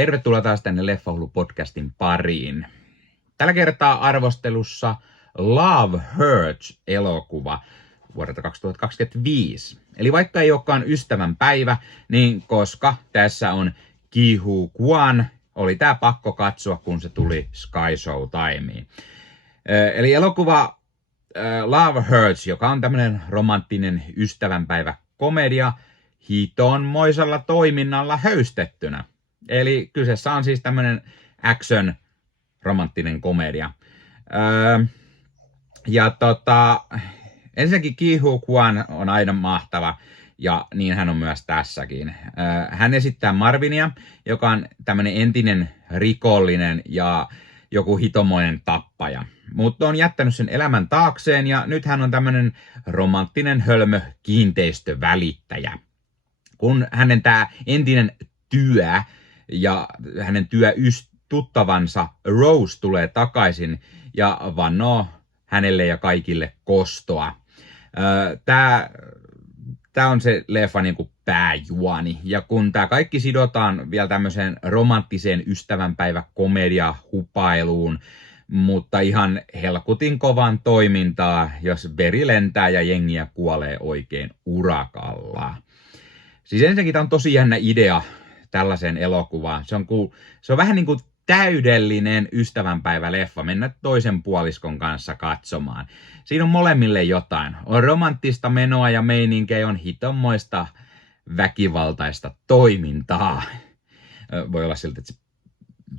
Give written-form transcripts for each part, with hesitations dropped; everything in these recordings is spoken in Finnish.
Tervetuloa taas tänne Leffahullu-podcastin pariin. Tällä kertaa arvostelussa Love Hurts-elokuva vuodelta 2025. Eli vaikka ei olekaan ystävän päivä, niin koska tässä on Ke Huy Quan, oli tää pakko katsoa, kun se tuli Sky Showtimeen. Eli elokuva Love Hurts, joka on tämmönen romanttinen ystävänpäiväkomedia hitonmoisella toiminnalla höystettynä. Eli kyseessä on siis tämmönen action romanttinen komedia. Ensinnäkin Ke Huy Quan on aina mahtava, ja niin hän on myös tässäkin. Hän esittää Marvinia, joka on tämmönen entinen rikollinen ja joku hitomoinen tappaja. Mutta on jättänyt sen elämän taakseen, ja nyt hän on tämmönen romanttinen hölmö kiinteistövälittäjä. Kun hänen tää entinen työ ja hänen tuttavansa Rose tulee takaisin ja vannoo hänelle ja kaikille kostoa. Tää on se leffa niinku pääjuoni. Ja kun tää kaikki sidotaan vielä tämmöiseen romanttiseen ystävänpäiväkomedia-hupailuun, mutta ihan helkutin kovan toimintaa, jos veri lentää ja jengiä kuolee oikein urakalla. Siis ensinnäkin tää on tosi jännä idea tällaiseen elokuvaan. Se on vähän niin kuin täydellinen ystävänpäiväleffa. Mennä toisen puoliskon kanssa katsomaan. Siinä on molemmille jotain. On romanttista menoa ja meininkejä, on hitommoista väkivaltaista toimintaa. Voi olla siltä, että se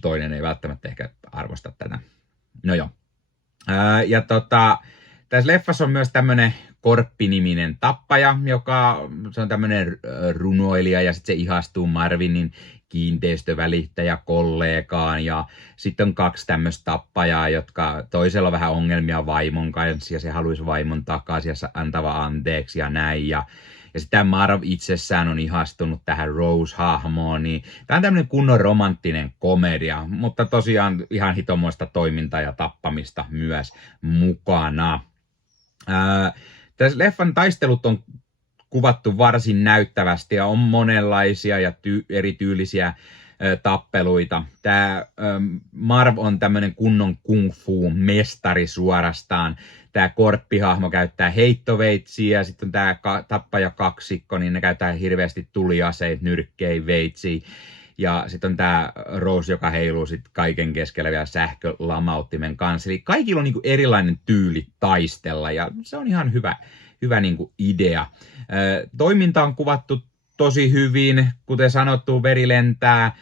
toinen ei välttämättä ehkä arvosta tätä. No joo. Tässä leffassa on myös tämmönen Korppi-niminen tappaja, se on tämmönen runoilija ja sitten se ihastuu Marvinin kiinteistövälittäjäkollegaan. Ja sitten on kaksi tämmöistä tappajaa, jotka toisella on vähän ongelmia vaimon kanssa ja se haluaisi vaimon takaisin ja antava anteeksi ja näin. Ja sitten Marv itsessään on ihastunut tähän Rose-hahmoon, niin tämä on tämmöinen kunnon romanttinen komedia, mutta tosiaan ihan hitomoista toimintaa ja tappamista myös mukana. Tässä leffan taistelut on kuvattu varsin näyttävästi ja on monenlaisia ja erityylisiä tappeluita. Tämä Marv on tämmöinen kunnon kung fu mestari suorastaan. Tämä Korppi-hahmo käyttää heittoveitsiä ja sitten tämä tappaja kaksikko, niin ne käyttää hirveästi tuliaseita, nyrkkejä, veitsiä. Ja sitten on tämä Rose, joka heiluu sit kaiken keskellä vielä sähkölamauttimen kanssa. Eli kaikilla on niinku erilainen tyyli taistella ja se on ihan hyvä niinku idea. Toiminta on kuvattu tosi hyvin. Kuten sanottu, veri lentää.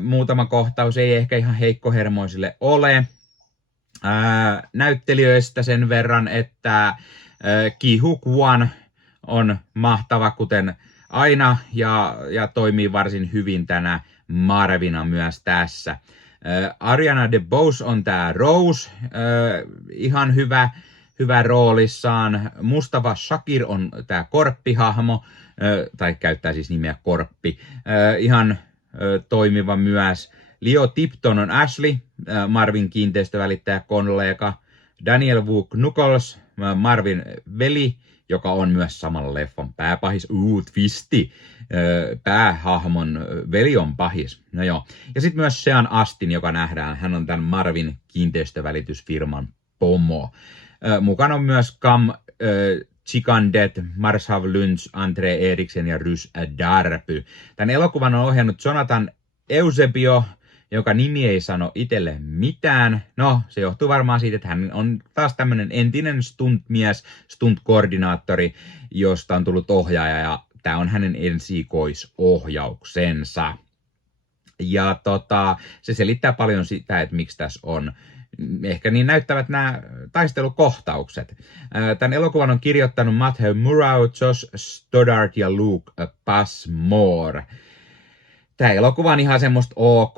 Muutama kohtaus ei ehkä ihan heikkohermoisille ole. Näyttelijöistä sen verran, että Ke Huy Quan on mahtava kuten aina ja toimii varsin hyvin tänä Marvina myös tässä. Ariana DeBose on tää Rose, ihan hyvä roolissaan. Mustafa Shakir on tää Korppi-hahmo, tai käyttää siis nimeä Korppi, ihan toimiva myös. Leo Tipton on Ashley, Marvin kiinteistövälittäjäkollega. Daniel Wu Knuckles, Marvin veli, joka on myös samalla leffan pääpahis. Twisti. Päähahmon veli on pahis. No joo. Ja sitten myös Sean Astin, joka nähdään. Hän on tämän Marvin kiinteistövälitysfirman pomo. Mukana on myös Cam Chikandet, Marshav Lynch, Andre Eriksen ja Rys Darby. Tämän elokuvan on ohjannut Jonathan Eusebio, joka nimi ei sano itselle mitään. No, se johtuu varmaan siitä, että hän on taas tämmönen entinen stuntmies, stuntkoordinaattori, josta on tullut ohjaaja, ja tämä on hänen ensikoisohjauksensa. Ja se selittää paljon sitä, että miksi tässä on. Ehkä niin näyttävät nämä taistelukohtaukset. Tämän elokuvan on kirjoittanut Matthew Murrow, Josh Stoddard ja Luke Passmore. Tämä elokuva on ihan semmoista ok,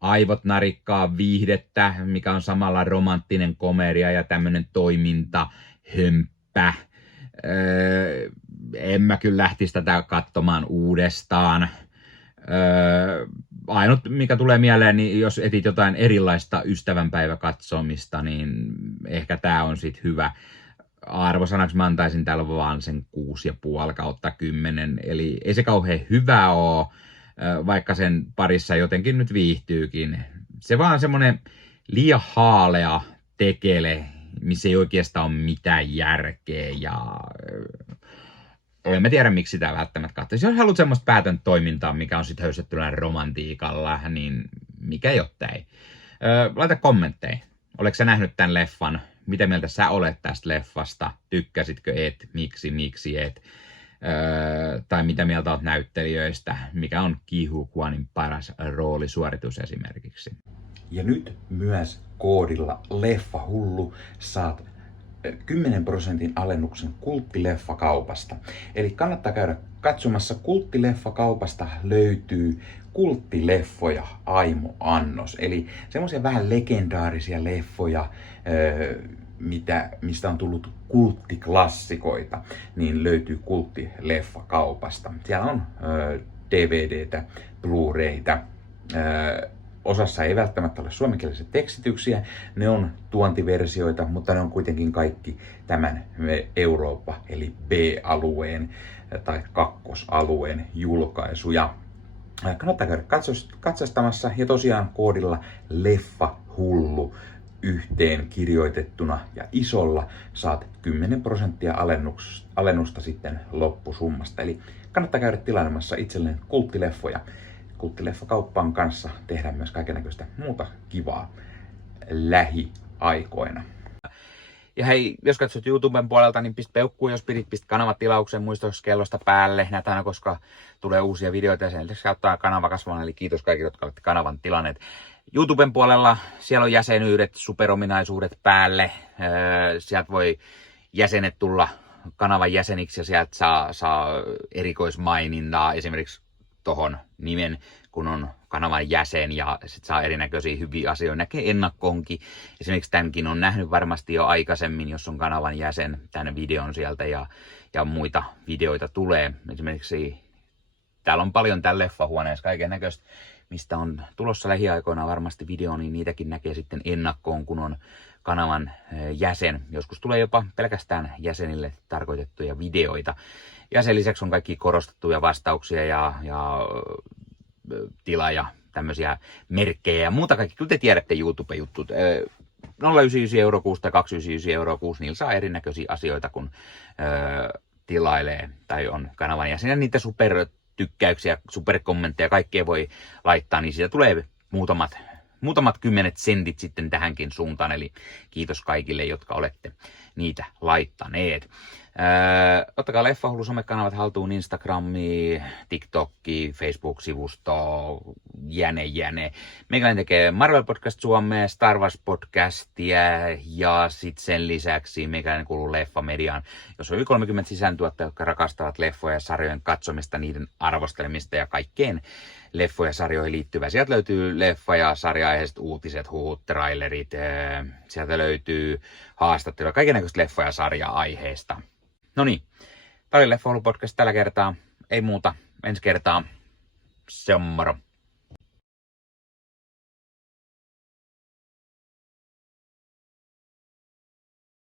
aivot narikkaa viihdettä, mikä on samalla romanttinen komedia ja tämmönen toimintahömppä. En mä kyllä lähtisi tätä katsomaan uudestaan. Ainut mikä tulee mieleen, niin jos etit jotain erilaista ystävänpäiväkatsomista, niin ehkä tää on sit hyvä. Arvosanaksi mä antaisin täällä vaan sen 6,5/10, eli ei se kauhean hyvä oo. vaikka sen parissa jotenkin nyt viihtyykin. Se vaan semmonen liian haalea tekele, missä ei oikeastaan ole mitään järkeä ja en mä tiedä miksi sitä välttämättä katsoisi. Jos haluat semmoista päätöntä toimintaa, mikä on sitten höystettynä romantiikalla, niin mikä jottei. Laita kommentteja. Oletko sä nähnyt tämän leffan? Mitä mieltä sä olet tästä leffasta? Tykkäsitkö et? Miksi et? Tai mitä mieltä olet näyttelijöistä? Mikä on Ke Huy Quanin paras roolisuoritus esimerkiksi? Ja nyt myös koodilla LEFFAHULLU saat 10% alennuksen kulttileffakaupasta. Eli kannattaa käydä katsomassa. Kulttileffakaupasta löytyy kulttileffoja Aimo-annos. Eli semmoisia vähän legendaarisia leffoja, mistä on tullut kulttiklassikoita, niin löytyy kulttileffakaupasta. Siellä on DVDtä, Blu-rayta. Osassa ei välttämättä ole suomenkielisiä tekstityksiä, ne on tuontiversioita, mutta ne on kuitenkin kaikki tämän Eurooppa eli B-alueen tai kakkosalueen julkaisuja. Kannattaa käydä katsastamassa ja tosiaan koodilla LEFFAHULLU yhteen kirjoitettuna ja isolla saat 10% alennusta sitten loppusummasta. Eli kannattaa käydä tilailemassa itselleen kulttileffoja. Kulttileffakauppaan kanssa tehdään myös kaikennäköistä muuta kivaa lähiaikoina. Ja hei, jos katsot YouTuben puolelta, niin pistä peukkuu, jos pistä kanavatilauksen muistokellosta päälle. Näitä aina, koska tulee uusia videoita ja sen lisäksi auttaa kanava kasvamaan. Eli kiitos kaikille, jotka olette kanavan tilanneet. YouTuben puolella siellä on jäsenyydet, superominaisuudet päälle. Sieltä voi jäsenet tulla kanavan jäseniksi ja sieltä saa erikoismainintaa esimerkiksi tohon nimen, kun on kanavan jäsen ja sit saa erinäköisiä hyviä asioita. Näkee ennakkoonkin. Esimerkiksi tämänkin on nähnyt varmasti jo aikaisemmin, jos on kanavan jäsen, tämän videon sieltä ja muita videoita tulee. Esimerkiksi täällä on paljon täällä leffahuoneessa kaiken näköistä, mistä on tulossa lähiaikoina varmasti video, niin niitäkin näkee sitten ennakkoon, kun on kanavan jäsen. Joskus tulee jopa pelkästään jäsenille tarkoitettuja videoita. Ja sen lisäksi on kaikki korostettuja vastauksia ja tila ja tämmöisiä merkkejä ja muuta kaikki. Kyllä te tiedätte YouTube-juttut. 0,99 € kuussa tai 2,99 € kuussa, niillä saa erinäköisiä asioita, kun tilailee tai on kanavan jäsen. Ja niitä supertykkäyksiä, superkommentteja, kaikkea voi laittaa, niin siitä tulee muutamat kymmenet sentit sitten tähänkin suuntaan. Eli kiitos kaikille, jotka olette niitä laittaneet. Ottakaa LEFFAHULLU somekanavat haltuun, Instagrami, TikTokki, Facebook-sivusto, jäne. Meikäläinen tekee Marvel Podcast Suomea, Star Wars Podcastia ja sitten sen lisäksi meikäläinen kuuluu Leffamediaan, jos on yli 30 sisääntuottajia, jotka rakastavat leffoja ja sarjojen katsomista, niiden arvostelemista ja kaikkeen leffoja ja sarjoihin liittyvää. Sieltä löytyy leffa- ja sarja-aiheiset uutiset, huhut, trailerit, sieltä löytyy haastatteluja, kaikennäköistä leffa- ja sarja-aiheesta. No niin, tämä oli LEFFAHULLU podcast tällä kertaa. Ei muuta, ensi kertaa. Se on moro.